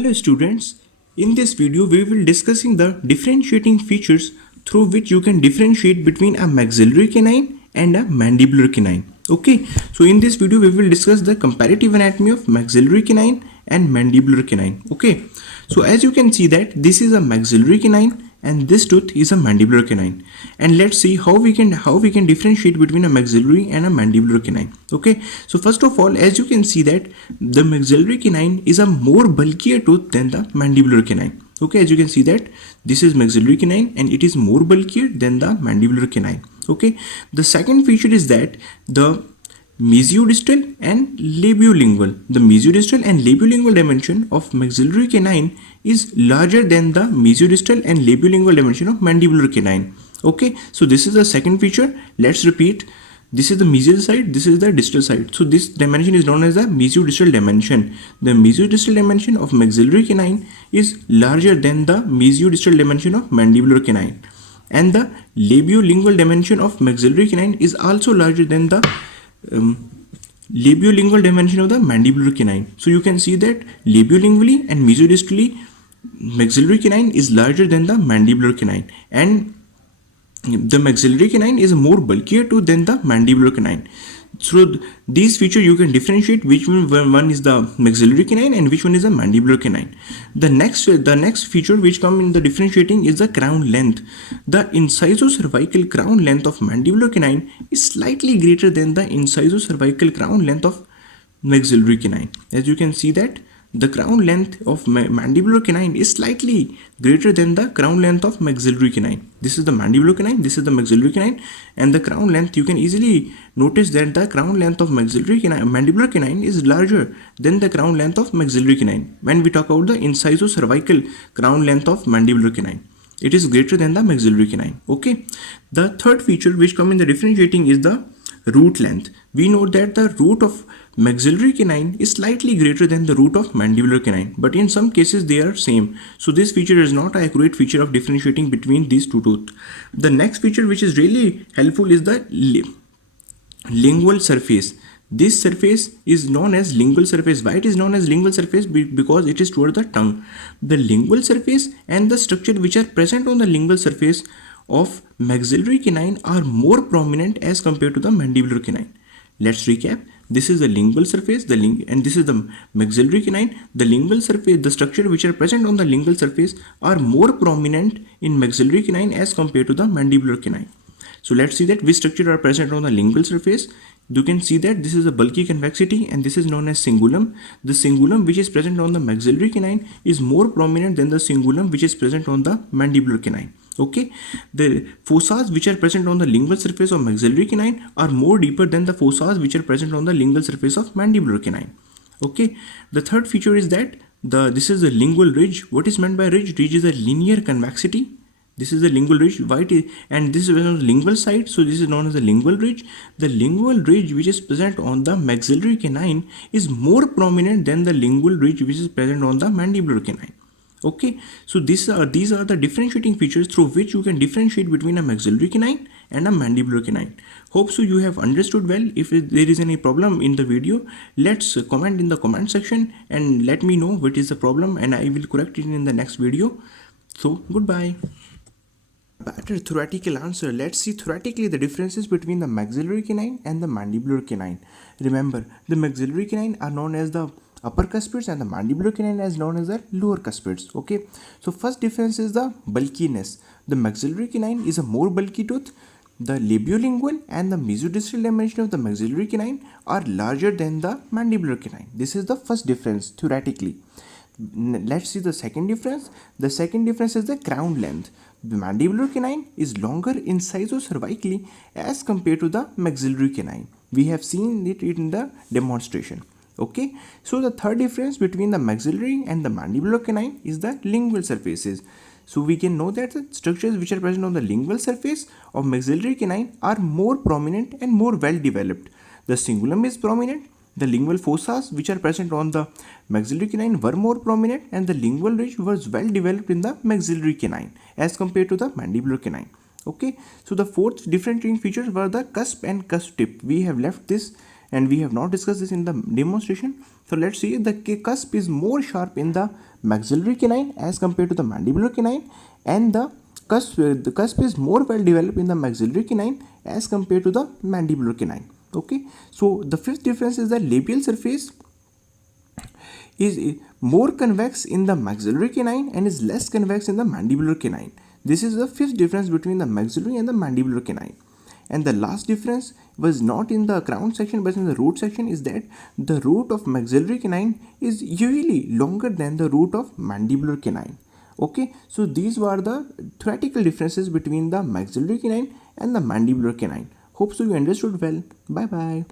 Hello students, in this video we will discussing the differentiating features through which you can differentiate between a maxillary canine and a mandibular canine. Okay, so in this video we will discuss the comparative anatomy of maxillary canine and mandibular canine. Okay, so as you can see that this is a maxillary canine and this tooth is a mandibular canine, and let's see how we can differentiate between a maxillary and a mandibular canine. Okay, so first of all, as you can see that the maxillary canine is a more bulkier tooth than the mandibular canine. Okay, as you can see that this is maxillary canine and it is more bulkier than the mandibular canine. Okay, the second feature is that the mesiodistal and labiolingual. The mesiodistal and labiolingual dimension of maxillary canine is larger than the mesiodistal and labiolingual dimension of mandibular canine. Okay, so this is the second feature. Let's repeat. This is the mesial side, this is the distal side. So this dimension is known as the mesiodistal dimension. The mesiodistal dimension of maxillary canine is larger than the mesiodistal dimension of mandibular canine. And the labiolingual dimension of maxillary canine is also larger than the labiolingual dimension of the mandibular canine. So you can see that labiolingually and mesiodistally maxillary canine is larger than the mandibular canine, and the maxillary canine is more bulkier too than the mandibular canine. So these features you can differentiate which one is the maxillary canine and which one is the mandibular canine. The next feature which come in the differentiating is the crown length. The incisocervical crown length of mandibular canine is slightly greater than the incisocervical crown length of maxillary canine. As you can see that the crown length of mandibular canine is slightly greater than the crown length of maxillary canine. This is the mandibular canine, this is the maxillary canine, and the crown length, you can easily notice that the crown length of mandibular canine is larger than the crown length of maxillary canine. When we talk about the incisocervical crown length of mandibular canine, it is greater than the maxillary canine. Okay, the third feature which come in the differentiating is the root length. We know that the root of maxillary canine is slightly greater than the root of mandibular canine, but in some cases they are same. So this feature is not an accurate feature of differentiating between these two teeth. The next feature which is really helpful is the lingual surface. This surface is known as lingual surface. Why it is known as lingual surface? Because it is toward the tongue. The lingual surface and the structure which are present on the lingual surface of maxillary canine are more prominent as compared to the mandibular canine. Let's recap. This is the lingual surface, and this is the maxillary canine. The lingual surface, the structure which are present on the lingual surface are more prominent in maxillary canine as compared to the mandibular canine. So let's see that which structure are present on the lingual surface. You can see that this is a bulky convexity and this is known as cingulum. The cingulum which is present on the maxillary canine is more prominent than the cingulum which is present on the mandibular canine. Okay, the fossas which are present on the lingual surface of maxillary canine are more deeper than the fossas which are present on the lingual surface of mandibular canine. Okay, the third feature is that this is the lingual ridge. What is meant by ridge? Ridge is a linear convexity. This is the lingual ridge, and this is on the lingual side, so this is known as the lingual ridge. The lingual ridge which is present on the maxillary canine is more prominent than the lingual ridge which is present on the mandibular canine. Okay, so these are the differentiating features through which you can differentiate between a maxillary canine and a mandibular canine. Hope so you have understood well. If there is any problem in the video, let's comment in the comment section and let me know what is the problem, and I will correct it in the next video. So goodbye. Better theoretical answer. Let's see theoretically the differences between the maxillary canine and the mandibular canine. Remember, the maxillary canine are known as the upper cuspids and the mandibular canine is known as the lower cuspids. Okay, so first difference is the bulkiness. The maxillary canine is a more bulky tooth. The labiolingual and the mesiodistal dimension of the maxillary canine are larger than the mandibular canine. This is the first difference theoretically. Let's see the second difference. The second difference is the crown length. The mandibular canine is longer incisocervically as compared to the maxillary canine. We have seen it in the demonstration. Okay, so the third difference between the maxillary and the mandibular canine is the lingual surfaces. So we can know that the structures which are present on the lingual surface of maxillary canine are more prominent and more well developed. The cingulum is prominent. The lingual fossas which are present on the maxillary canine were more prominent, and the lingual ridge was well developed in the maxillary canine as compared to the mandibular canine. Okay, so the fourth differentiating features were the cusp and cusp tip. We have left this and we have not discussed this in the demonstration. So let's see, the cusp is more sharp in the maxillary canine as compared to the mandibular canine, and the cusp is more well developed in the maxillary canine as compared to the mandibular canine. Okay, so the fifth difference is that labial surface is more convex in the maxillary canine and is less convex in the mandibular canine. This is the fifth difference between the maxillary and the mandibular canine. And the last difference was not in the crown section but in the root section, is that the root of maxillary canine is usually longer than the root of mandibular canine. Okay, so these were the theoretical differences between the maxillary canine and the mandibular canine. Hope so you understood well. Bye bye.